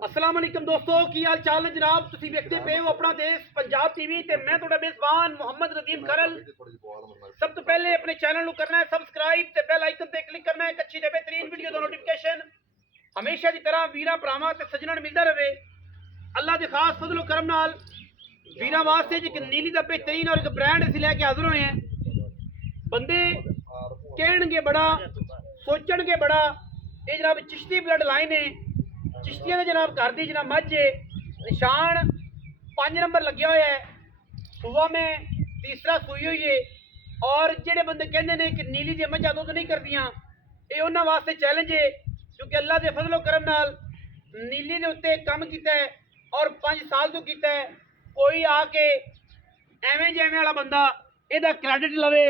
अस्सलाम वालेकुम दोस्तों की हाल चाल है जनाब। तुसी देखते पे हो अपना देश पंजाब टीवी ते मैं ਤੁਹਾਡਾ मेजबान मोहम्मद रदीम खरल। सब तो पहले अपने चैनल ਨੂੰ करना है सबसक्राइब ते बेल आइकन ते क्लिक करना है एक अच्छी ते बेहतरीन वीडियो दा नोटिफिकेशन हमेशा की तरह वीरा भरावां ते सज्जणां ਨੂੰ मिलता रहे। अल्लाह दे खास फजलो करम नाल वीरा वास्ते एक नीली दा बेहतरीन और एक ब्रांड असीं लेके हाजिर होए हैं। बंदे कहणगे बड़ा सोचणगे बड़ा, ये जनाब चिश्ती ब्लड लाइन है। चिश्तियां ने जनाब घर दी जनाब मझ निशान 5 नंबर लगे हुए है, सुबह में तीसरा सूई हुई है। और जेडे बंदे कहते हैं कि नीली दी मझां दुध नहीं करदियां, ये उन्हां वास्ते चैलेंज है, क्योंकि अल्लाह के फजलो करम नाल नीली के उत्ते काम किया है और 5 साल तो किया है। कोई आके एवें जैवें वाला बंदा इहदा क्रेडिट लवे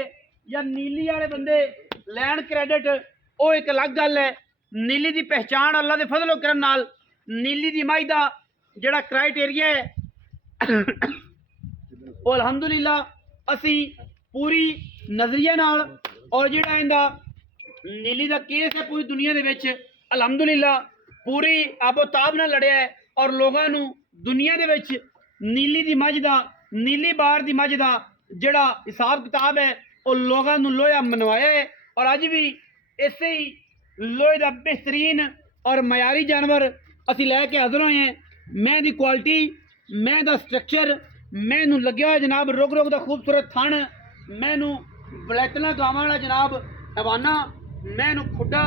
या नीली वाले बंदे लैन क्रेडिट, वो एक अलग गल है। नीली की पहचान अल्लाह के फजलो करम नाल नीली की माई का जिहड़ा क्राइटेरिया है वो अलहमदुलिल्लाह असी पूरी नजरिए नाल और जिहड़ा इहदा नीली का केस है पूरी दुनिया दे विच अलहमदुलिल्लाह पूरी आबोताब नाल लड़िया है और लोगों नूं दुनिया दे विच नीली की मझ का नीली बार की मझ का जिहड़ा हिसाब किताब है वो लोगों नूं लोहा मनवाया है। और अज भी इसे ही लोहे का बेहतरीन और मयारी जानवर असी लैके हाजिर होए हैं। मैं दी क्वालिटी, मैं दा स्ट्रक्चर, मैनू लग्या हुआ जनाब रुग रुग दा खूबसूरत थण, मैनू बलैतना गावां वाला जनाब हवाना, मैनू खुड्डा,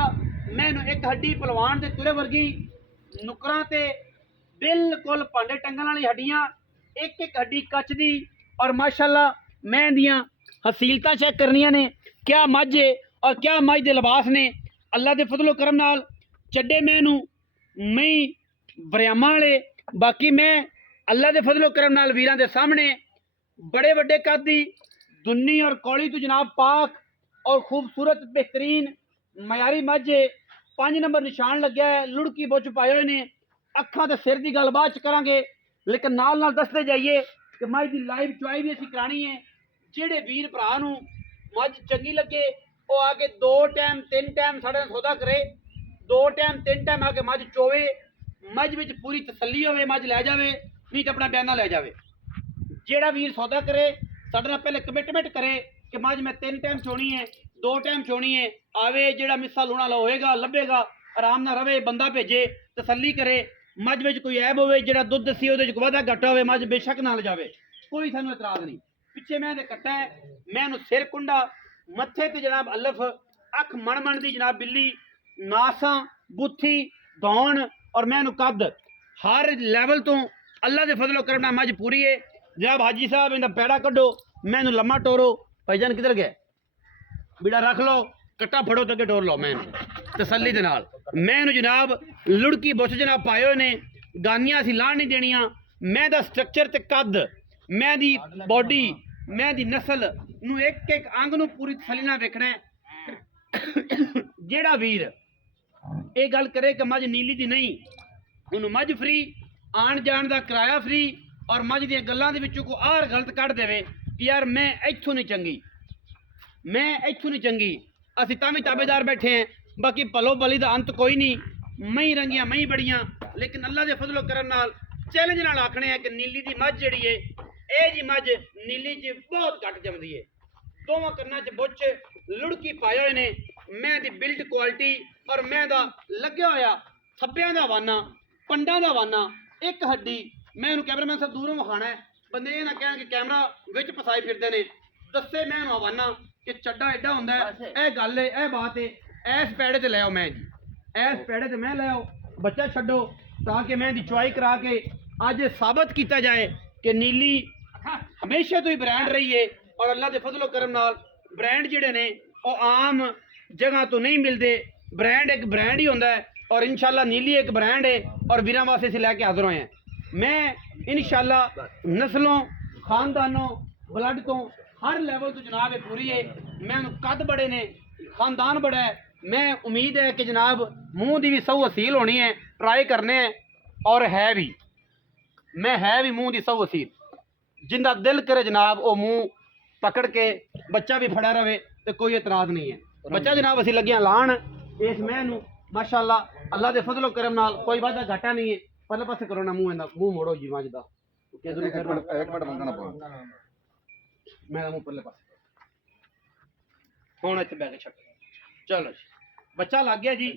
मैनू एक हड्डी पलवान ते तुरे वर्गी नुकरां ते बिल्कुल भांडे टंगन वाली हड्डियां, एक एक हड्डी कच दी। और माशाअल्लाह मैं दियां हसीलतां चेक करनियां ने, क्या मझ है और क्या मझ दे लिबास ने। अल्लाह के फजलो करम नाल चड्डे मैनू मई बरियामा वाले, बाकी मैं अल्लाह के फजलो करम नाल वीरां दे सामने बड़े वड्डे कद दी दुन्नी और कौली तो जनाब पाक और खूबसूरत बेहतरीन मयारी मझ 5 नंबर निशान लग्या है। लुड़की बुच पाए हुए ने। अखां ते सिर की गल बाद च करांगे, लेकिन नाल नाल दसते जाइए कि मझ की लाइव चुआई भी असीं करानी है। जिहड़े वीर भरा नूं मझ चंगी लगे वो आके 2 टाइम 3 टाइम साढ़े सौदा करे, 2 टाइम 3 टाइम आके मझ चोवे, मझ विच पूरी तसल्ली होवे, मझ लै जावे, नहीं तो अपना बयाना लै जावे। जेड़ा वीर सौदा करे साढ़े नाल पहले कमिटमेंट करे कि मझ मैं 3 टाइम चोनी है, 2 टाइम चोनी है, आवे जेड़ा मिस्सा लूणा ला होएगा लभेगा, आराम नाल रवे, बंदा भेजे तसल्ली करे। मझ विच कोई ऐब होवे, जेड़ा दुध दसी उहदे च वाधा घाटा होवे, मझ बेशक ना ले जावे, कोई सानू इतराज नहीं। पिछे मैं दे कट्टा है, मैं उहनूं सिर कुंडा, मत्थे ते जनाब अलफ, अख मण मण दी जनाब बिल्ली, नासा बुथी दौण और मैं कद हर लैवल तो अल्लाह के फजलो करम नाल मझ पूरी है। जनाब हाजी साहब इनका पैड़ा कड्डो, मैं लम्मा टोरो, भाईजान किधर गए, बीड़ा रख लो, कट्टा फड़ो तो अगे टोर लो। मैं तसल्ली दे नाल मैं जनाब लुड़की बुछ जनाब पाए हुए ने, गानियां असीं लाण नहीं देनियां। मैं दा स्ट्रक्चर ते कद, मैं दी बॉडी, मैं दी नस्ल नूं एक एक अंग नूं पूरी तसल्ली नाल वेखना है। जेड़ा वीर ये गल करे कि मझ नीली दी नहीं, उन्होंने मझ फ्री, आन जान का किराया फ्री, और मझ दी गल्लां दे विचों कोई आर गलत कढ़ देवे कि यार मैं इत्थों नहीं चंगी, मैं इत्थों नहीं चंगी, असीं तां भी ताबेदार बैठे हैं, बाकी भलो भली का अंत कोई नहीं। मई रंगियां मई बड़ियां, लेकिन अल्लाह के फजलो करम नाल चैलेंज नाल आखने हैं कि नीली की मझ जिहड़ी है, ये जी मझ नीली च बहुत घट जमदी है। दोवां कन्नां च बुच लुड़की पाए हुए ने, मैं दी बिल्ड क्वालिटी और मैं दा लग्या होया थब्बियां दा वाना, पंडां दा वाना, एक हड्डी। मैं उन्होंने कैमरामैन साहब दूरों विखाना है, बंदे ये ना कहण कि कैमरा विच फसाई फिरदे ने, दस्से मैं हवाना कि चड्डा एडा हुंदा है, यह गल है, यह बात है, इस पैड़े ते लै आओ, मैं जी इस पैड़े ते मैं लै आओ, बच्चा छड्डो, ताकि मैं दी चुआई करा के अज साबित किया जाए कि नीली हमेशा तो ही ब्रांड रही है। और अल्लाह के फजलो करम नाल ब्रांड जिहड़े ने वो आम जगह तो नहीं मिलते, ब्रांड एक ब्रांड ही होंदा है। और इंशाल्लाह नीली एक ब्रांड है और वीरां वास्ते असीं लैके हाजिर होए हैं। मैं इंशाल्लाह नस्लों खानदानों ब्लड तो हर लैवल तो जनाब पूरी है। मैं कद बड़े ने, खानदान बड़ा है, मैं उम्मीद है कि जनाब मूँह की भी सऊ हसील होनी है, ट्राई करने हैं और है भी, मैं है भी मूँह की सऊ हसील, जिंदा दिल करे जनाब वो मुँह पकड़ के बच्चा भी फड़ा रहे तो कोई एतराज़ नहीं है। बच्चा जनाब असीं लगे लाण इस मैं माशाअल्लाह अल्लाह के फजलो करम नाल कोई वादा घाटा नहीं है। परले पासे करो ना मुंह मुंह मोड़ो जी मज दा एक मिनट मंगना पो मैं मुंह परले पासे हुण इत्थे बैठ के छक चलो जी बच्चा लग गया जी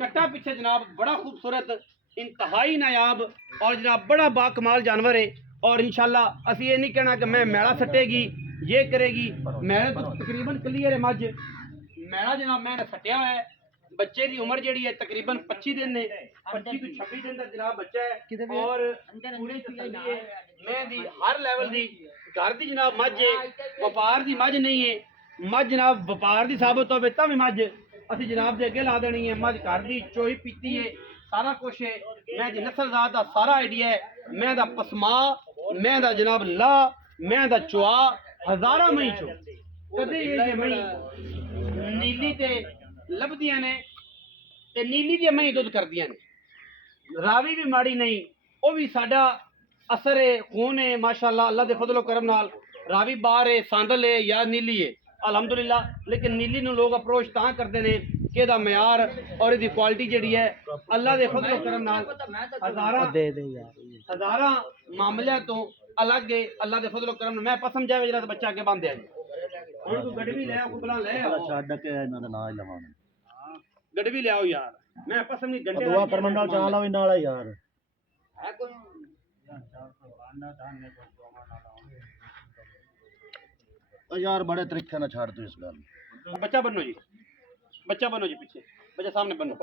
कट्टा पीछे जनाब बड़ा खूबसूरत इंतहाई नायाब और जनाब बड़ा बाकमाल जानवर है और इंशाल्लाह असी ये नहीं कहना कि मैं मैला सटेगी ये करेगी मैले तो तकरीबन क्लियर है मज मैला जनाब मैंने सटिया है बच्चे की उम्र जी है तकरीबन 25 दिन ने 25 तो 26 दिन का जनाब बच्चा है और पूरी तसल्ली है मैं दी हर लेवल दी घर दी जनाब मज है व्यापार दी मज नहीं है मज जनाब व्यापार दी साबित होवे तां भी मज असी जनाब दे अगे ला देनी है मज घर दी चोई पीती है सारा कुछ है मैं दी नस्ल जात दा सारा आइडिया है मैं दा पसमा मैं दा जनाब ला मैं दा चुआ हजारां मई चो कदे ये मई नीली ते लभदियां ने ते नीली दी मई दुध करदियां ने रावी भी माड़ी नहीं वो भी साडा असर है खून है माशाअल्लाह अल्लाह दे फजलो करम नाल रावी बाहर है सांदल है या नीली है अलहमदुलिल्लाह लेकिन नीली नूं लोग अप्रोच तां करदे ने कि इहदा मयार और इहदी क्वालिटी जिहड़ी है अल्लाह दे फजलो करम नाल हज़ारां मामलियां तो अलग है अल्लाह दे फजलो करम मैं पसम जावे जरा बच्चा अगे बांधे हुण तू गड़वी ले आओ कुबला ले आओ छड्ड के इन्हां दा नां ही लवांगे गड़वी ले आओ यार मैं पसम नहीं गंडे दुआ करमन नाल चाल आवे नाल यार है कोई यार बड़े तरीके नाल छाड़ तू इस गल बच्चा बनो जी पीछे बच्चा सामने बनो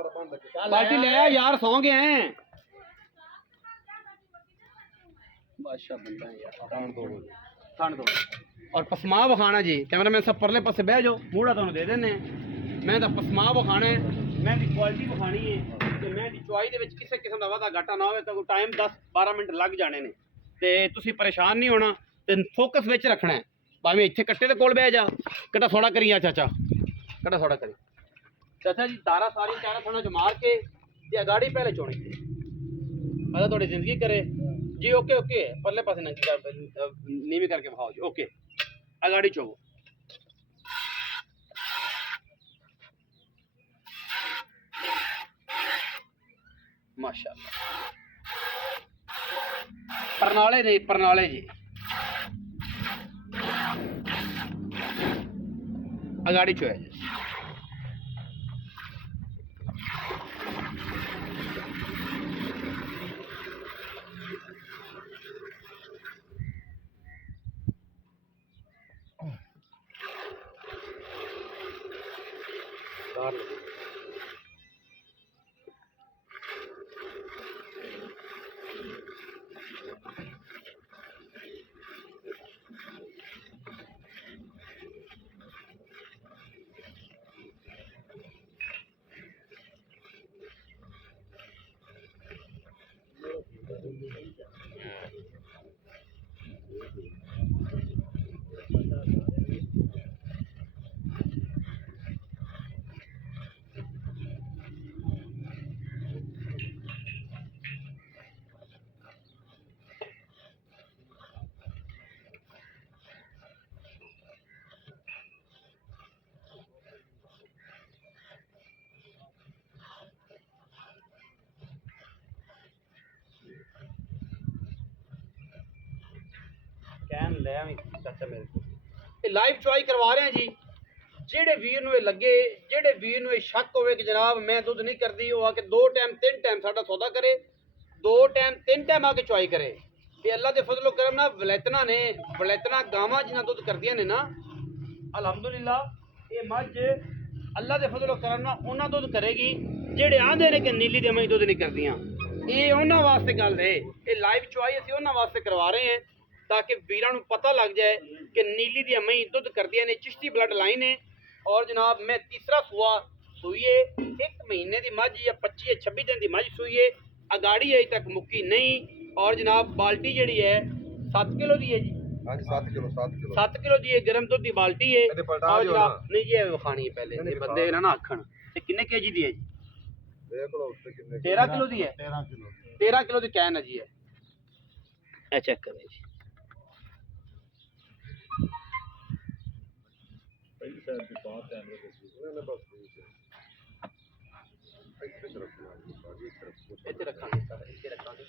बाल्टी ले आ यार सौ गए हैं बादशाह बंदा है यार खान दो और पसमा बखाना जी कैमरामैन सब परले पासे बह जाओ मूड़ा तुहानू दे देने मैं तो पसमा बखाना है मैं दी क्वालिटी बखानी है कि मैं दी चुआई दे विच किसी किस्म दा वादा घाटा ना होवे तो टाइम 10-12 मिनट लग जाने ने ते तुसी परेशान नहीं होना ते फोकस विच रखना है भावें इत्थे कट्टे दे कोल बह जा कट्टा थोड़ा करी आ चाचा कट्टा थोड़ा करी चाचा जी तारा सारी चारा थोड़ा च मार के ते अगाड़ी पहले चोनी पहले थोड़ी जिंदगी करे जी ओके ओके परले पासे नीवी करके बहाओ जी ओके अगाड़ी चोवो माशाअल्लाह परनाले जी अगाड़ी चोया जी कैन ले आवी चाचा मेरे को ये लाइव चुआई करवा रहे हैं जी जेड़े वीर नूं लगे जेड़े वीर नूं शक होवे कि जनाब मैं दुध नहीं करदी वो आके 2 टाइम 3 टाइम साडा सौदा करे 2 टाइम 3 टाइम आके चुआई करे ते अल्लाह दे फजलो करम नाल वलैतना गावां जिन्हां दुध करदियां ने ना अल्हम्दुलिल्लाह ये मज अल्लाह दे फजलो करम नाल उन्हां दुध करेगी जेड़े आंदे ने कि नीली दे मई दुध नहीं करदियां ये उन्हां वास्ते गल है ये लाइव चुआई असीं उन्हां वास्ते करवा रहे हैं ताकि वीरां नूं पता लग जाए कि नीली दी मई दुध करदियां ने चिश्ती ब्लड लाइन है और जनाब मैं तीसरा सुआ सूइए 1 महीने की मझ या 25-26 दिन की मझ सूइए अगाड़ी अजे तक मुक्की नहीं और जनाब बाल्टी जी है 7 किलो की है जी 7 किलो की गर्म दुध की बाल्टी है और जनाब नहीं जी खानी है पहले बंदे ना आखन किन्ने केजी दी है जी 13 किलो की है 13 किलो की कैन है जी है चेक करें जी ਇੱਥੇ ਰੱਖਾਂਗੇ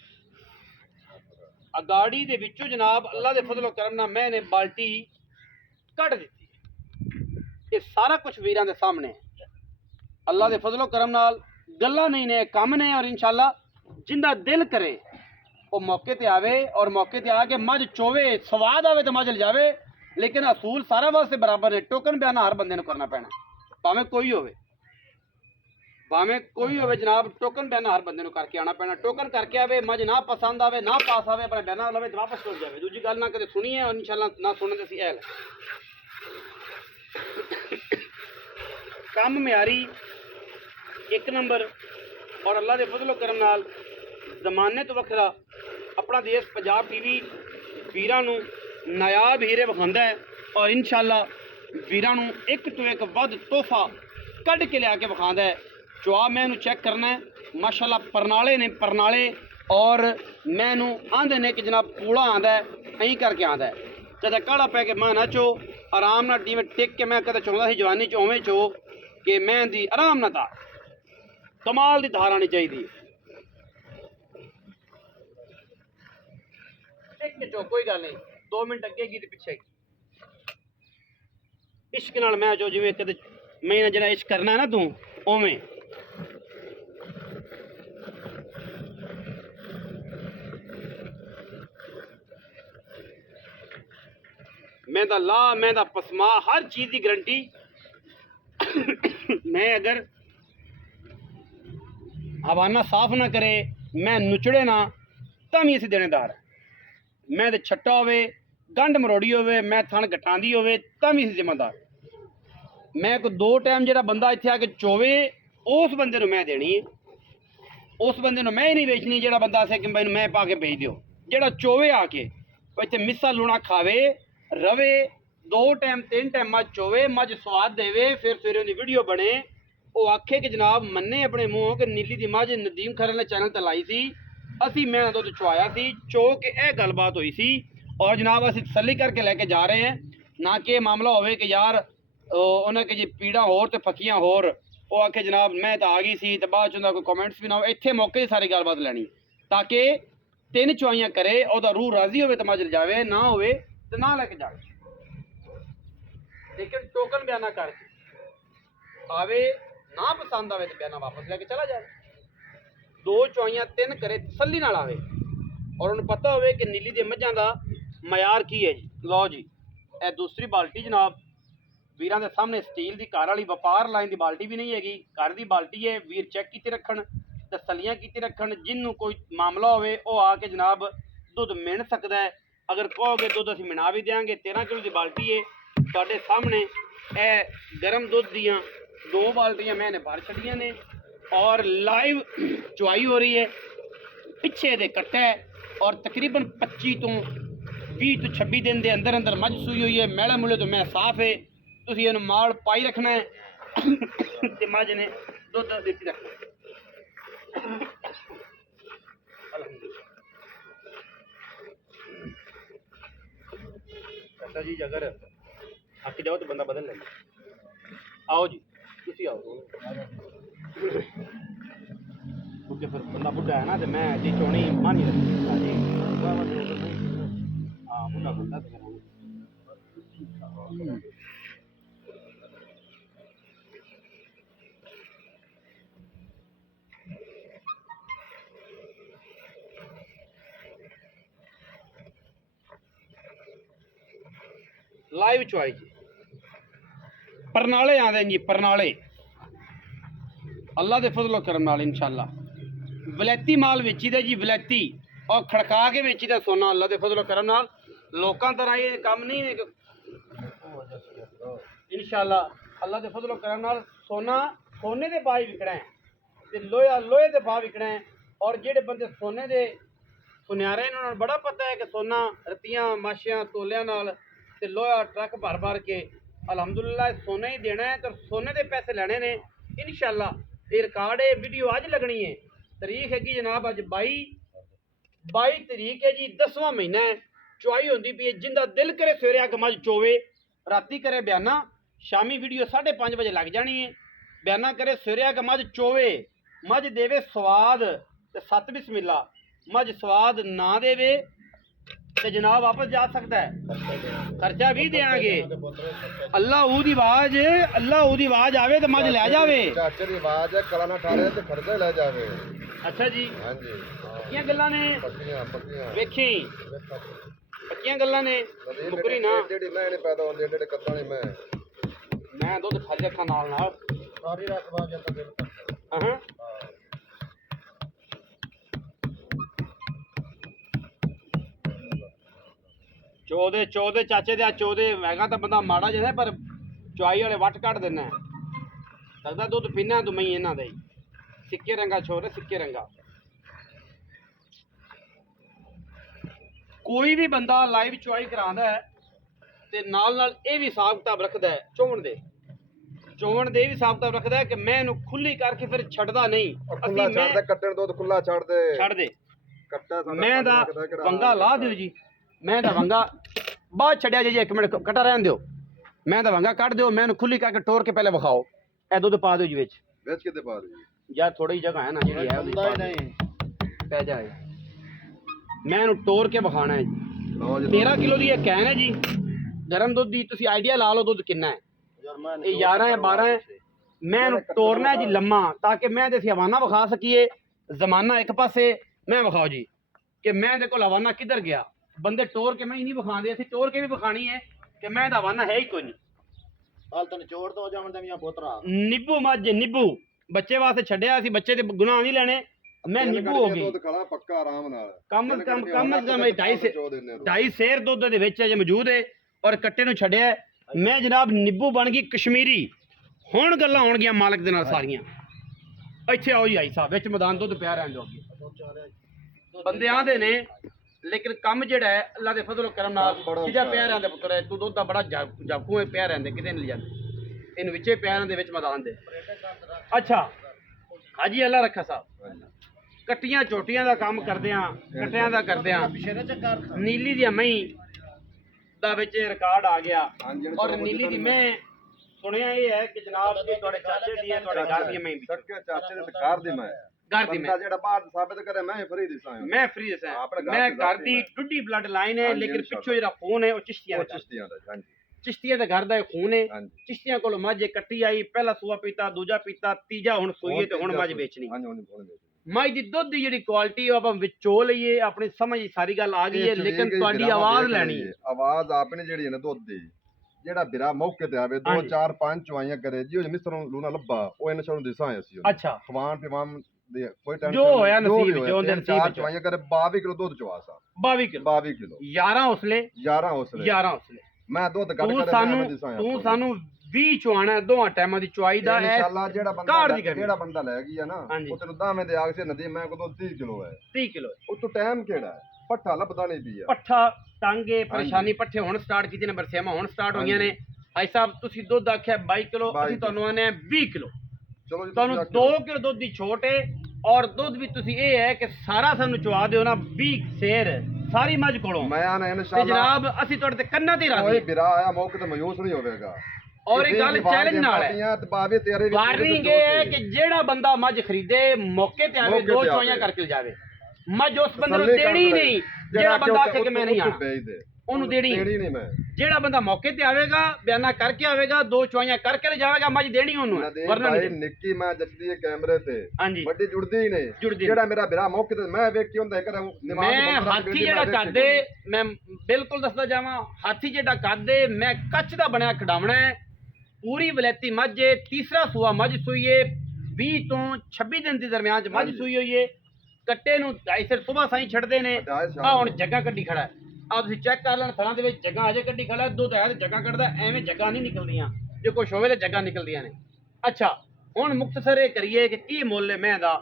गाड़ी दे विचों जनाब अल्लाह दे फजलो करम नाल मैंने बाल्टी कट दी। ये सारा कुछ वीरां दे सामने है। अल्लाह दे फजलो करम नाल गल्लां नहीं ने, काम ने, और इंशाअल्लाह जिंदा दिल करे वो मौके ते आवे और मौके ते आके मझ चोवे, स्वाद आवे तो मझ ले जावे। लेकिन असूल सारा वास्ते बराबर है। टोकन बयान हर बंदे नूं करना पैना, भावें कोई होवे, भावें कोई होवे जनाब। टोकन बयान हर बंदे नूं करके आना पैना। टोकन करके आवे, मझ ना पसंद आवे, ना पास आवे, अपना बयाना लवे तो वापस टुर जावे। दूजी गल ना कदे सुनिए और इंशाअल्लाह ना सुनने सी ऐल काम म्यारी एक नंबर। और अल्लाह दे फजलो करम नाल जमाने तो वखरा अपना देश पंजाब टीवी वीरां नूं नायाब हीरे विखांदा है। और इंशाअल्लाह वीरां नूं एक तो एक वध तोहफा कढ़ के लिया के विखांदा है। जवाब मैं इनू चेक करना है, माशाअल्लाह परनाले ने, परनाले। और मैनू आंदे ने कि जनाब पूड़ा आंदा है, अं करके आंदा है। जद काला पै के मैं ना चो आराम ना जिवें टिक के मैं कदे चाहुंदा सी जवानी च उवें चो कि मैं दी आराम ना था कमाल दी धार आनी चाहिए। टिक चो कोई गल नहीं, 2 मिनट अगे की पिछे की। इश्क नाल मैं चो जिवें कदे मैं जरा इश्क करना है ना तू उवें। मैं दा ला, मैं दा पसमा, हर चीज़ की गारंटी। मैं अगर हवाना साफ ना करे, मैं नुचड़े ना, तभी इस देनेदार है। मैं तो छट्टा होवे, गंढ मरोड़ी होवे, मैं थन गटांदी होवे, तभी इस जिम्मेदार। मैं को 2 टाइम जो बंदा इत्थे आके चोवे उस बंदे नूं मैं देनी है। उस बंदे नूं मैं ही नहीं बेचनी जो बंदा आसे कि मैनूं मैं पा के भेज दिओ। जो चोवे आके इत्थे मिस्सा लूणा खावे रवे, 2 टाइम 3 टाइम मझ चोवे, मझ स्वाद देवे, फिर सवेरे उहदी वीडियो बने, वो आखे कि जनाब मन्ने अपने मूँह कि नीली दी मझ नदीम खरल ने चैनल ते लाई सी, असी मैं दुध चुआया सी, चो के यह गलबात हुई सी। और जनाब असी तसल्ली करके लैके जा रहे हैं, ना कि मामला होवे कि यार उन्हें कि जी पीड़ा होर ते फकियां होर, वो आखे जनाब मैं तो आ गई सी तो बाद चुंदा कोई कॉमेंट्स भी ना हो। इत्थे मौके की सारी गलबात लैनी ताकि 3 चुआइयां करे, ओदा रूह राजी होवे तो मझ जावे, ना होवे तो ना लैके जावे। लेकिन टोकन बयाना करके आवे, ना पसंद आवे तो बयाना वापस लेके चला जाए। 2 चुआइयां 3 करे तसल्ली नाल आवे और उन्हें पता होवे कि नीली दे मझां दा मयार की है जी। लो जी ए दूसरी बाल्टी जनाब वीरां दे सामने स्टील दी घर वाली व्यापार लाइन दी बाल्टी भी नहीं हैगी, घर दी बाल्टी है। वीर चेक कीती रखन, तसल्लियां कीती रखन, जिन्नू कोई मामला होवे वो आके जनाब दुध मिण सकदा है। अगर कहोगे दुध असीं मिना भी देंगे। 13 किलो की बाल्टी है तुहाडे सामने। ए गर्म दुध दियां 2 बाल्टियां मैंने भर छड़ियां ने और लाइव चुआई हो रही है। पिछे दे कट्टा है और तकरीबन 25 तो 20 तो 26 दिन के अंदर अंदर मझ सूई हुई है। मैले मुले तो मैं साफ है, तुसीं इहनूं माल पाई रखना है ते मझ ने दुध देती रखना है। अच्छा जी अगर आखी जाओ तो बंदा बदल लेगा। आओ जी तुसीं आओ, क्योंकि फिर बंदा बुढ़ा है ना तो मैं जी चोनी मानी रखी। हाँ बुढ़ा बंदा तो लाइव चुआई जी परनाले आते जी, परनाले अल्लाह के फजलो करम नाल इंशाअल्लाह वलैती माल वेची दे जी, वलैती और खड़का के वेची दा सोना अल्लाह के फजलो करम नाल। लोकां तरह ये काम नहीं है इंशाअल्लाह अल्लाह के फजलो करम नाल। सोना सोने के भाव विकना है ते लोहा लोहे के भाव विकना है। और जेडे बंदे सोने के सुनियारे इन्होंने बड़ा पता है कि सोना रत्तियां माशियां तोलियां नाल ते लोहा ट्रक भर भर के अलहमदुलिल्लाह सोने ही देना है तो सोने के पैसे लेने ने इंशाअल्लाह। ये रिकॉर्ड है, वीडियो अज लगनी है। तरीक है कि जनाब अज 22 तरीक है जी, 10वां महीना है। चुआई होंदी पई है, जिंदा दिल करे सवेरे आके मझ चोवे, राती करे बयाना, शामी वीडियो 5:30 बजे लग जानी है। बयाना करे सवेरे आके मझ चोवे, मझ देवे स्वाद ते 7 बिस्मिल्ला। मझ स्वाद ना देवे ਤੇ ਜਨਾਬ ਵਾਪਸ ਜਾ ਸਕਦਾ ਹੈ। ਖਰਚਾ ਵੀ ਦੇਾਂਗੇ। ਅੱਲਾਹ ਦੀ ਆਵਾਜ਼ ਆਵੇ ਤੇ ਮੱਝ ਲੈ ਜਾਵੇ। ਚਾਚੇ ਦੀ ਆਵਾਜ਼ ਹੈ, ਕਲਾ ਨਾ ਠਾਰੇ ਤੇ ਖਰਚਾ ਲੈ ਜਾਵੇ। ਅੱਛਾ ਜੀ, ਹਾਂਜੀ ਪੱਕੀਆਂ ਗੱਲਾਂ ਨੇ। ਪੱਕੀਆਂ ਵੇਖੀ ਪੱਕੀਆਂ ਗੱਲਾਂ ਨੇ, ਮੁਕਰੀ ਨਾ। ਜਿਹੜੀ ਮੈਂ ਨਹੀਂ ਪੈਦਾ ਹੁੰਦੀ, ਜਿਹੜੇ ਕੱਦਾਂ ਨਹੀਂ ਮੈਂ ਦੁੱਧ ਖਾਲੀ ਅੱਖਾਂ ਨਾਲ ਸਾਰੀ ਰਾਤ ਬਾਅਦ ਜਦ ਤੱਕ ਕਰਦਾ ਹਾਂ। ਚੌਦੇ ਚਾਚੇ ਦੇ ਚੌਦੇ ਹੈਗਾ ਤਾਂ ਬੰਦਾ ਮਾੜਾ ਜਿਹਾ ਪਰ ਚੁਆਈ ਵਾਲੇ ਵੱਟ ਕੱਢ ਦਿੰਦਾ ਲੱਗਦਾ ਦੁੱਧ ਪੀਣਾ ਤੂੰ ਮੈਂ ਇਹਨਾਂ ਦਾ ਹੀ। ਸਿੱਕੇ ਰੰਗਾ ਛੋਰੇ, ਸਿੱਕੇ ਰੰਗਾ। ਕੋਈ ਵੀ ਬੰਦਾ ਲਾਈਵ ਚੁਆਈ ਕਰਾਉਂਦਾ ਹੈ ਤੇ ਨਾਲ ਇਹ ਵੀ ਹਿਸਾਬ ਕਿਤਾਬ ਰੱਖਦਾ ਹੈ ਚੋਣ ਦੇ ਵੀ ਹਿਸਾਬ ਕਿਤਾਬ ਰੱਖਦਾ ਹੈ ਕਿ ਮੈਂ ਇਹਨੂੰ ਖੁੱਲੀ ਕਰਕੇ ਫਿਰ ਛੱਡਦਾ ਨਹੀਂ। ਖੁੱਲਾ ਛੱਡ ਦੇ, ਕੱਟਣ ਦੁੱਧ ਖੁੱਲਾ ਛੱਡ ਦੇ ਕੱਟਾ ਸਾਡਾ ਮੈਂ ਦਾ ਵੰਗਾ ਲਾ ਦਿਓ ਜੀ। ਮੈਂ ਦਾ ਵੰਗਾ ਬਾਅਦ ਛੱਡਿਆ ਜੀ, 1 ਮਿੰਟ ਕੱਟਾ ਰਹਿਣ ਦਿਓ। ਮੈਂ ਦਾ ਵੰਗਾ ਕੱਢ ਦਿਓ, ਮੈਂ ਇਹਨੂੰ ਖੁੱਲੀ ਕਰਕੇ ਟੋਰ ਕੇ ਪਹਿਲੇ ਵਿਖਾਓ। ਇਹ ਦੁੱਧ ਪਾ ਦਿਓ ਜੀ ਵਿੱਚ ਕਿਤੇ ਪਾ ਦੇ ਯਾਰ, ਥੋੜੀ ਜਗ੍ਹਾ ਹੈ ਨਾ ਜਿਹੜੀ ਹੈ ਹੁੰਦਾ ਹੀ ਨਹੀਂ ਪੈ ਜਾਏ। ਮੈਂ ਇਹਨੂੰ ਟੋਰ ਕੇ ਵਿਖਾਣਾ ਹੈ ਜੀ। ਲਓ ਜੀ 13 ਕਿਲੋ ਦੀ ਇਹ ਕੈਨ ਹੈ ਜੀ ਗਰਮ ਦੁੱਧ ਦੀ। ਤੁਸੀਂ ਆਈਡੀਆ ਲਾ ਲਓ ਦੁੱਧ ਕਿੰਨਾ ਹੈ। ਯਾਰ ਮੈਂ ਇਹ 11 ਹੈ 12 ਹੈ। ਮੈਂ ਇਹਨੂੰ ਤੋੜਨਾ ਹੈ ਜੀ ਲੰਮਾ, ਤਾਂ ਕਿ ਮੈਂ ਇਹਦੇ ਸੀ ਹਵਾਨਾ ਵਿਖਾ ਸਕੀਏ। ਜ਼ਮਾਨਾ ਇੱਕ ਪਾਸੇ, ਮੈਂ ਵਿਖਾਓ ਜੀ ਕਿ ਮੈਂ ਇਹਦੇ ਕੋਲ ਹਵਾਨਾ ਕਿੱਧਰ ਗਿਆ। ਬੰਦੇ ਟੋਰ ਕੇ ਮੈਂ ਹੀ ਨਹੀਂ ਵਿਖਾਉਂਦੇ, ਅਸੀਂ ਟੋਰ ਕੇ ਵੀ ਵਿਖਾਣੀ ਹੈ ਕਿ ਮੈਂ ਇਹਦਾ ਹਵਾਨਾ ਹੈ ਹੀ ਕੋਈ ਨਹੀਂ। ਹਾਲ ਤਨ ਚੋਰ ਤੋਂ ਜਾਵਣ ਦੇ ਮੀਆਂ ਪੋਤਰਾ ਨਿੱਬੂ ਮੱਝ, ਨਿੱਬੂ ਬੱਚੇ ਵਾਸਤੇ ਛੱਡਿਆ ਸੀ, ਬੱਚੇ ਦੇ ਗੁਨਾਹ ਨਹੀਂ ਲੈਣੇ। ਮੈਂ ਨਿੱਬੂ ਹੋ ਗਈ। ਦੁੱਧ ਖਾਣਾ ਪੱਕਾ ਆਰਾਮ ਨਾਲ। ਕਮ 2.5 ਸੇਰ ਦੁੱਧ ਦੇ ਵਿੱਚ ਅਜੇ ਮੌਜੂਦ ਹੈ ਔਰ ਕੱਟੇ ਨੂੰ ਛੱਡਿਆ। ਮੈਂ ਜਨਾਬ ਨਿੱਬੂ ਬਣ ਗਈ ਕਸ਼ਮੀਰੀ। ਹੁਣ ਗੱਲਾਂ ਹੋਣਗੀਆਂ ਮਾਲਕ ਦੇ ਨਾਲ ਸਾਰੀਆਂ। ਇੱਥੇ ਆਓ ਜੀ ਆਈ ਸਾਹਿਬ, ਵਿੱਚ ਮੈਦਾਨ ਦੁੱਧ ਪਿਆ ਰਹਿਣ ਦਿਓ ਅੱਗੇ। ਬੰਦੇ ਆਂਦੇ ਨੇ ਲੇਕਿਨ ਕੰਮ ਜਿਹੜਾ ਹੈ ਅੱਲਾ ਦੇ ਫਜ਼ਲ ਕਰਮ ਨਾਲ ਸਿੱਧਾ ਪਿਆ ਰਹਿੰਦਾ। ਪੁੱਤਰ ਤੂੰ ਦੁੱਧ ਦਾ ਬੜਾ ਜਾਕੂ ਪਿਆ ਰਹਿੰਦੇ, ਕਿਤੇ ਨਹੀਂ ਲਿਜਾਂਦੇ। ਇਹਨੂੰ ਵਿੱਚੇ ਪਿਆਰਾਂ ਦੇ ਵਿੱਚ ਮੈਦਾਨ ਦੇ। ਅੱਛਾ ਹਾਜੀ ਅੱਲਾ ਰੱਖਾ ਸਾਹਿਬ। ਕੱਟੀਆਂ ਚੋਟੀਆਂ ਦਾ ਕੰਮ ਕਰਦੇ ਆ, ਕੱਟਿਆਂ ਦਾ ਕਰਦੇ ਆ। ਨੀਲੀ ਦੀ ਮਹੀਂ ਦਾ ਵਿੱਚ ਰਿਕਾਰਡ ਆ ਗਿਆ ਔਰ ਨੀਲੀ ਦੀ ਮੈਂ ਸੁਣਿਆ ਇਹ ਹੈ ਕਿ ਜਨਾਬ ਇਹ ਤੁਹਾਡੇ ਚਾਚੇ ਦੀ ਹੈ, ਤੁਹਾਡੇ ਘਰ ਦੀ ਮਹੀਂ ਸੱਕੇ ਚਾਚੇ ਦੇ ਘਰ ਦੀ ਮੈਂ ਘਰ ਦੀ ਮੈਂ ਜਿਹੜਾ ਬਾਹਰ ਸਾਬਿਤ ਕਰੇ ਮੈਂ ਫਰੀ ਦਿਸਾਂ। ਮੈਂ ਫਰੀ ਦਿਸਾਂ। ਮੈਂ ਘਰ ਦੀ ਟੁੱਟੀ ਬਲੱਡ ਲਾਈਨ ਹੈ, ਲੇਕਿਨ ਪਿੱਛੋਂ ਜਿਹੜਾ ਖੂਨ ਹੈ ਉਹ ਚਿਸ਼ਤੀਆਂ ਦਾ। ਹਾਂਜੀ ਚਿਸ਼ਤੀਆਂ ਦੇ ਘਰ ਦਾ ਖੂਨ ਹੈ। ਚਿਸ਼ਤੀਆਂ ਕੋਲ ਮੱਝ ਕੱਟੀ ਆਈ, ਪਹਿਲਾ ਸੂਆ ਪੀਤਾ, ਦੂਜਾ ਪੀਤਾ, ਤੀਜਾ ਹੁਣ ਸੂਈਏ ਤੇ ਹੁਣ ਮੱਝ ਵੇਚਣੀ। ਮੱਝ ਦੀ ਦੁੱਧ ਦੀ ਜਿਹੜੀ ਕੁਆਲਿਟੀ ਉਹ ਆਪਾਂ ਵਿੱਚੋਂ ਲਈਏ, ਆਪਣੀ ਸਮਝ ਸਾਰੀ ਗੱਲ ਆ ਗਈ ਹੈ, ਲੇਕਿਨ ਤੁਹਾਡੀ ਆਵਾਜ਼ ਲੈਣੀ ਹੈ। ਆਵਾਜ਼ ਆਪਣੀ ਜਿਹੜੀ ਹੈ ਨਾ ਦੁੱਧ ਦੀ, ਜਿਹੜਾ ਬਿਰਾ ਮੌਕੇ ਤੇ ਆਵੇ 2 4 5 ਚੁਆਈਆਂ ਕਰੇ ਜੀ, ਉਹ ਮਿਸਰ ਨੂੰ ਲੂਣਾ ਲੱਭਾ ਉਹ ਇਹਨਾਂ ਨੂੰ ਦਿਸਾਂ ਅਸੀਂ। ਅੱਛਾ ਖਵਾਨ ਪਿਵਾਨ ਦੇ ਕੋਈ ਟੈਨਸ਼ਨ ਜੋ ਹੋਇਆ ਨਸੀਬ ਵਿੱਚ, ਉਹਦੇ ਨਸੀਬ ਵਿੱਚ ਚੁਆਈਆਂ ਕਰੇ। 22 ਕਿਲੋ ਦੁੱਧ ਚੁਆ ਸਾ। 22 ਕਿਲੋ 11 ਉਸਲੇ 11 ਉਸਲੇ ਮੈਂ ਦੁੱਧ ਕੱਢ ਤੂੰ ਸਾਨੂੰ 20 ਚੁਆਣਾ ਦੋਹਾਂ ਟਾਈਮਾਂ ਦੀ ਚੁਆਈ ਦਾ ਹੈ। ਇਨਸ਼ਾਅੱਲਾ ਜਿਹੜਾ ਬੰਦਾ ਲੈ ਗਿਆ ਨਾ ਉਹ ਤੈਨੂੰ ਦਾਵੇਂ ਦੇ ਆਗ ਸੇ ਨਦੀ ਮੈਂ ਕੋਲ 30 ਕਿਲੋ ਹੈ। 30 ਕਿਲੋ ਉਹ ਤੋਂ ਟਾਈਮ ਕਿਹੜਾ ਹੈ? ਪੱਠਾ ਲੱਭਦਾ ਨਹੀਂ ਪਿਆ। ਪੱਠਾ ਟਾਂਗੇ ਪਰੇਸ਼ਾਨੀ। ਪੱਠੇ ਹੁਣ ਸਟਾਰਟ ਕੀਤੇ ਨੇ, ਬਰਸੇਮਾ ਹੁਣ ਸਟਾਰਟ ਹੋਈਆਂ ਨੇ। ਭਾਈ ਸਾਹਿਬ ਤੁਸੀਂ ਦੁੱਧ ਆਖਿਆ 22 ਕਿਲੋ, ਅਸੀਂ ਤੁਹਾਨੂੰ ਆਨੇ 20 ਕਿਲੋ। ਚਲੋ ਤੁਹਾਨੂੰ 2 ਕਿਲੋ ਦੁੱਧ ਦੀ ਛੋਟ ਹੈ ਔਰ ਦੁੱਧ ਵੀ ਤੁਸੀਂ ਇਹ ਹੈ ਕਿ ਸਾਰਾ ਸਾਨੂੰ ਚੁਆ ਦਿਓ ਨਾ 20 ਸੇਰ ਸਾਰੀ ਮੱਝ ਕੋਲੋਂ। ਮੈਂ ਆਣਾ ਇਨਸ਼ਾਅੱਲਾ ਜਨਾਬ ਅਸੀਂ ਤੁਹਾਡੇ ਤੇ ਕੰਨਾਂ ਤੇ ਰਾਜ਼ੀ। ਓਏ ਬਿਰਾ ਆਇਆ ਮੌਕੇ ਤੇ ਮਾਯੂਸ ਨਹੀਂ ਹੋਵੇਗਾ। ਔਰ ਇਹ ਗੱਲ ਚੈਲੰਜ ਨਾਲ ਹੈ। ਵਾਰਨਿੰਗ ਇਹ ਹੈ ਕਿ ਜਿਹੜਾ ਬੰਦਾ ਮੱਝ ਖਰੀਦੇ ਮੌਕੇ ਤੇ ਆਵੇ, 2 ਚੁਆਈਆਂ ਕਰਕੇ ਜਾਵੇ। ਮੱਝ ਉਸ ਬੰਦੇ ਨੂੰ ਦੇਣੀ ਨਹੀਂ ਜਿਹੜਾ ਬੰਦਾ ਆਖੇ ਕਿ ਮੈਂ ਨਹੀਂ ਆਣਾ, ਉਹਨੂੰ ਦੇਣੀ ਨਹੀਂ। ਮੈਂ ਜਿਹੜਾ ਬੰਦਾ ਮੌਕੇ ਤੇ ਆਵੇਗਾ, ਬਿਆਨਾ ਕਰਕੇ ਆਵੇਗਾ, 2 ਚੁਆਈਆਂ ਕਰਕੇ ਲੈ ਜਾਵੇਗਾ, ਮੱਝ ਦੇਣੀ ਉਹਨੂੰ ਹੈ। ਵਰਨਾ ਨਹੀਂ। ਨਿੱਕੀ ਮੈਂ ਜੱਜਦੀ ਹੈ ਕੈਮਰੇ ਤੇ, ਹਾਂਜੀ ਵੱਡੀ ਜੁੜਦੀ ਹੀ ਨਹੀਂ। ਜਿਹੜਾ ਮੇਰਾ ਬਿਰਾ ਮੌਕੇ ਤੇ ਮੈਂ ਵੇਖ ਕੇ ਹੁੰਦਾ ਕਰ ਮੈਂ ਹਾਥੀ ਜਿਹੜਾ ਕਰਦੇ, ਮੈਂ ਬਿਲਕੁਲ ਦੱਸਦਾ ਜਾਵਾਂ, ਹਾਥੀ ਜਿਹੜਾ ਕਰਦੇ ਮੈਂ ਕੱਚ ਦਾ ਬਣਿਆ ਖਡਾਵਣਾ ਹੈ। ਪੂਰੀ ਵਲੈਤੀ ਮੱਝ, ਤੀਸਰਾ ਸੂਆ ਮੱਝ ਸੂਈ ਹੈ। 20 ਤੋਂ 26 ਦਿਨ ਦੇ ਦਰਮਿਆਨ ਚ ਮੱਝ ਸੂਈ ਹੋਈ ਹੈ। ਕੱਟੇ ਨੂੰ 2:30 ਸਿਰ ਸੁਬਾਹ ਸਾਈਂ ਛੱਡਦੇ ਨੇ। ਆ ਹੁਣ ਜੱਗਾ ਕੱਢੀ ਖੜਾ ਹੈ। ਆ ਤੁਸੀਂ ਚੈੱਕ ਕਰ ਲੈਣ ਥਣਾ ਦੇ ਵਿੱਚ ਜੱਗਾ ਅਜੇ ਕੱਢੀ ਖੜਾ। ਦੁੱਧ ਹੈ ਤੇ ਜੱਗਾ ਕੱਢਦਾ, ਐਵੇਂ ਜੱਗਾ ਨਹੀਂ ਨਿਕਲਦੀਆਂ। ਜੇ ਕੁਛ ਹੋਵੇ ਤੇ ਜੱਗਾ ਨਿਕਲਦੀਆਂ ਨੇ। ਅੱਛਾ ਹੁਣ ਮੁਖਤਸਰ ਇਹ ਕਰੀਏ ਕਿ ਕੀ ਮੁੱਲ ਹੈ ਮੈਂ ਦਾ,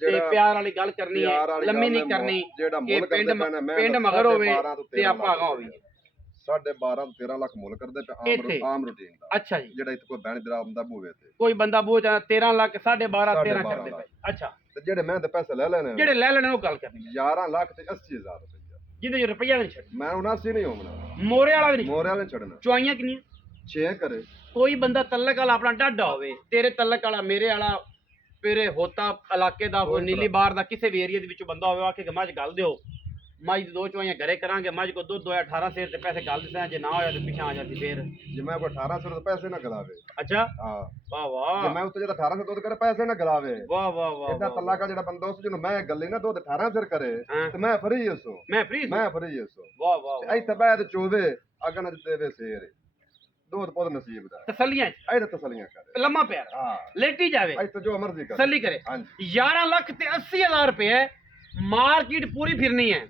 ਤੇ ਪਿਆਰ ਵਾਲੀ ਗੱਲ ਕਰਨੀ ਹੈ, ਲੰਮੀ ਨਹੀਂ ਕਰਨੀ ਕਿ ਪਿੰਡ ਮਗਰ ਹੋਵੇ ਤੇ ਆਪਾਂ ਆਗਾ ਹੋਵੇ। 12.5 ਤੋਂ 13 ਲੱਖ ਮੁੱਲ ਕਰਦੇ ਤੇ ਆਮ ਰੂਟੀਨ ਦਾ। ਅੱਛਾ ਜੀ, ਜਿਹੜਾ ਇੱਥੇ ਕੋਈ ਬਹਿਣ ਦਰਾ ਹੁੰਦਾ ਬੂਵੇ ਤੇ ਕੋਈ ਬੰਦਾ ਬੂਹ 13 ਲੱਖ 12.5 13 ਕਰਦੇ ਪਏ। ਅੱਛਾ ਤੇ ਜਿਹੜੇ ਮੈਂ ਤੇ ਪੈਸੇ ਲੈ ਲੈਣੇ, ਜਿਹੜੇ ਲੈ ਲੈਣੇ ਉਹ ਗੱਲ ਕਰਨੀ 11 ਲੱਖ ਤੇ 80,000 ਰੁਪਏ ਜਿਹਦੇ ਚ ਰੁਪਈਆ ਨਹੀਂ ਛੱਡ। ਮੈਂ 79 ਨਹੀਂ ਹੋਣਾ, ਮੋਰੇ ਵਾਲਾ ਵੀ ਨਹੀਂ, ਮੋਰੇ ਵਾਲੇ ਛੱਡਣਾ। ਚੁਆਈਆਂ ਕਿੰਨੀਆਂ 6 ਕਰੇ। ਕੋਈ ਬੰਦਾ ਤਲਕ ਵਾਲਾ ਆਪਣਾ ਡਾਡਾ ਹੋਵੇ, ਤੇਰੇ ਤਲਕ ਵਾਲਾ ਮੇਰੇ ਵਾਲਾ ਤੇਰੇ ਹੋਤਾ ਇਲਾਕੇ ਦਾ ਨੀਲੀ ਬਾਰ ਦਾ ਕਿਸੇ ਵੀ ਏਰੀਆ ਦੇ ਵਿੱਚੋਂ ਬੰਦਾ ਹੋਵੇ, ਆ ਕੇ ਮੱਝ ਗੱਲ ਦਿਓ ਮੱਝ ਦੀ 2 ਚੁਆਈਆਂ ਘਰੇ ਕਰਾਂਗੇ ਮੱਝ ਕੋ ਦੁੱਧ ਹੋਇਆ 18 ਸੇਰ ਤੇ ਪੈਸੇ ਗੱਲ ਦਿਸਾਂ ਜੇ ਨਾ ਹੋਇਆ ਤੇ ਪਿਛਾਂ ਆ ਜਾਂਦੀ ਫੇਰ ਜੇ ਮੈਂ ਕੋਈ 1800 ਦੇ ਪੈਸੇ ਨਾ ਗਲਾਵੇ ਅੱਛਾ ਹਾਂ ਵਾਹ ਜੇ ਵਾਹ ਮੈਂ ਉੱਤੇ ਜਿਹੜਾ 1800 ਦੁੱਧ ਕਰੇ ਪੈਸੇ ਨਾ ਗਲਾਵੇ ਵਾਹ ਵਾਹ ਵਾਹ ਇਹਦਾ ਤੱਲਾ ਕਾ ਜਿਹੜਾ ਬੰਦਾ ਉਸ ਜਿਹਨੂੰ ਮੈਂ ਗੱਲੇ ਨਾ ਦੁੱਧ 18 ਸਿਰ ਕਰੇ ਹਾਂ। ਤੇ ਮੈਂ ਫਰੀ ਉਸੋ ਮੈਂ ਫ੍ਰੀ ਮੈਂ ਫਰੀ ਉਸੋ ਵਾਹ ਵਾਹ ਤੇ ਇੱਥੇ ਬਾਅਦ ਚੋਵੇ ਅਗਨ ਨਾ ਦੇਵੇ ਸੇਰ ਦੁੱਧ ਪੁੱਤ ਨਸੀਬ ਦਾ ਤਸੱਲੀਆਂ ਇਹਦਾ ਤਸਲੀਆਂ ਕਰੇ ਲੰਮਾ ਪਿਆਰ ਹਾਂ ਲੇਟੀ ਜਾਵੇ ਇੱਥੇ ਜੋ ਮਰਜ਼ੀ ਕਰੇ ਤਸੱਲੀ ਕਰੇ ਹਾਂਜੀ 11 ਲੱਖ ਤੇ 80,000 ਰੁਪਏ ਮਾਰਕੀਟ ਪੂਰੀ ਫਿਰਨੀ ਹੈ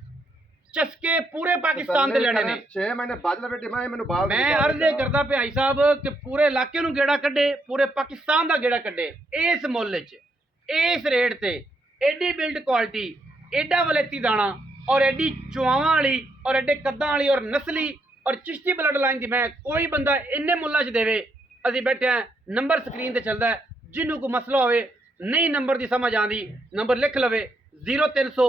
ਚਸਕੇ ਪੂਰੇ ਪਾਕਿਸਤਾਨ ਦੇ ਲੈਣੇ ਨੇ 6 ਮਹੀਨੇ ਬਾਅਦ ਦਾ ਬੇਟੇ ਮੈਨੂੰ ਬਾਲ ਮੈਂ ਅਰਜ਼ ਇਹ ਕਰਦਾ ਪਿਆ ਭਾਈ ਸਾਹਿਬ ਕਿ ਪੂਰੇ ਇਲਾਕੇ ਨੂੰ ਗੇੜਾ ਕੱਢੇ ਪੂਰੇ ਪਾਕਿਸਤਾਨ ਦਾ ਗੇੜਾ ਕੱਢੇ ਇਸ ਮੁੱਲ 'ਚ ਇਸ ਰੇਟ ਤੇ ਐਡੀ ਬਿਲਡ ਕੁਆਲਿਟੀ ਐਡਾ ਵਲੇਤੀ ਦਾਣਾ ਔਰ ਐਡੀ ਚੁਆਵਾਂ ਵਾਲੀ ਔਰ ਐਡੇ ਕੱਦਾਂ ਵਾਲੀ ਔਰ ਨਸਲੀ ਔਰ ਚਿਸ਼ਤੀ ਬਲੱਡ ਲਾਈਨ ਦੀ ਮੈਂ ਕੋਈ ਬੰਦਾ ਇੰਨੇ ਮੁੱਲਾਂ 'ਚ ਦੇਵੇ ਅਸੀਂ ਬੈਠੇ ਆ ਨੰਬਰ ਸਕਰੀਨ ਤੇ ਚੱਲਦਾ ਹੈ ਜਿਹਨੂੰ ਕੋਈ ਮਸਲਾ ਹੋਵੇ ਨਹੀਂ ਨੰਬਰ ਦੀ ਸਮਝ ਆਂਦੀ ਨੰਬਰ ਲਿਖ ਲਵੇ 0300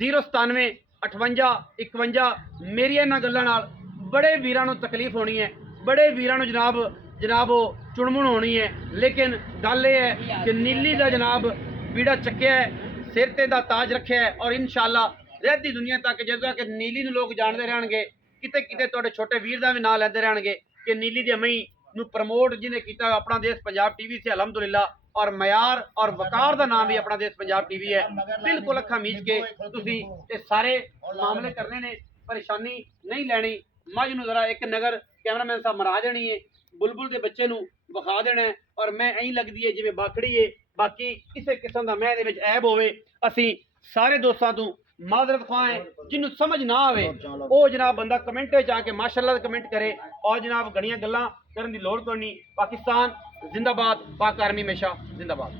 097 58 51 ਮੇਰੀਆਂ ਇਹਨਾਂ ਗੱਲਾਂ ਨਾਲ ਬੜੇ ਵੀਰਾਂ ਨੂੰ ਤਕਲੀਫ ਹੋਣੀ ਹੈ ਬੜੇ ਵੀਰਾਂ ਨੂੰ ਜਨਾਬ ਉਹ ਚੁਣਮੁਣ ਹੋਣੀ ਹੈ ਲੇਕਿਨ ਗੱਲ ਇਹ ਹੈ ਕਿ ਨੀਲੀ ਦਾ ਜਨਾਬ ਬੀੜਾ ਚੱਕਿਆ ਹੈ ਸਿਰ ਤੇ ਦਾ ਤਾਜ ਰੱਖਿਆ ਹੈ ਔਰ ਇਨਸ਼ਾਅੱਲਾ ਰਹਿਤੀ ਦੁਨੀਆ ਤੱਕ ਜਦੋਂ ਕਿ ਨੀਲੀ ਨੂੰ ਲੋਕ ਜਾਣਦੇ ਰਹਿਣਗੇ ਕਿਤੇ ਕਿਤੇ ਤੁਹਾਡੇ ਛੋਟੇ ਵੀਰ ਦਾ ਵੀ ਨਾਂ ਲੈਂਦੇ ਰਹਿਣਗੇ ਕਿ ਨੀਲੀ ਦੀ ਅਮਈ ਨੂੰ ਪ੍ਰਮੋਟ ਜਿਹਨੇ ਕੀਤਾ ਆਪਣਾ ਦੇਸ਼ ਪੰਜਾਬ ਟੀਵੀ ਸੇ ਅਲਹਮਦੁਲਿਲਾ ਔਰ ਮਿਆਰ ਔਰ ਵਕਾਰ ਦਾ ਨਾਮ ਵੀ ਆਪਣਾ ਦੇਸ਼ ਪੰਜਾਬ ਟੀਵੀ ਹੈ ਬਿਲਕੁਲ ਅੱਖਾਂ ਮੀਚ ਕੇ ਤੁਸੀਂ ਇਹ ਸਾਰੇ ਮਾਮਲੇ ਕਰਨੇ ਨੇ ਪਰੇਸ਼ਾਨੀ ਨਹੀਂ ਲੈਣੀ ਮੱਝ ਨੂੰ ਜ਼ਰਾ ਇੱਕ ਨਗਰ ਕੈਮਰਾਮੈਨ ਸਾਹਿਬ ਮਰਾ ਦੇਣੀ ਹੈ ਬੁਲਬੁਲ ਦੇ ਬੱਚੇ ਨੂੰ ਵਿਖਾ ਦੇਣਾ ਹੈ ਔਰ ਮੈਂ ਐਂ ਲੱਗਦੀ ਹੈ ਜਿਵੇਂ ਬਾਖੜੀ ਹੈ ਬਾਕੀ ਕਿਸੇ ਕਿਸਮ ਦਾ ਮੈਂ ਇਹਦੇ ਵਿੱਚ ਐਬ ਹੋਵੇ ਅਸੀਂ ਸਾਰੇ ਦੋਸਤਾਂ ਤੋਂ ਮਾਜ਼ਰਤ ਖਵਾਹ ਹੈ ਜਿਹਨੂੰ ਸਮਝ ਨਾ ਆਵੇ ਉਹ ਜਨਾਬ ਬੰਦਾ ਕਮੈਂਟ ਵਿੱਚ ਆ ਕੇ ਮਾਸ਼ਾਅੱਲਾ ਦਾ ਕਮੈਂਟ ਕਰੇ ਔਰ ਜਨਾਬ ਗਣੀਆਂ ਗੱਲਾਂ ਕਰਨ ਦੀ ਲੋੜ ਕੋਈ ਨਹੀਂ ਪਾਕਿਸਤਾਨ ਜ਼ਿੰਦਾਬਾਦ ਪਾਕ ਆਰਮੀ ਹਮੇਸ਼ਾ ਜ਼ਿੰਦਾਬਾਦ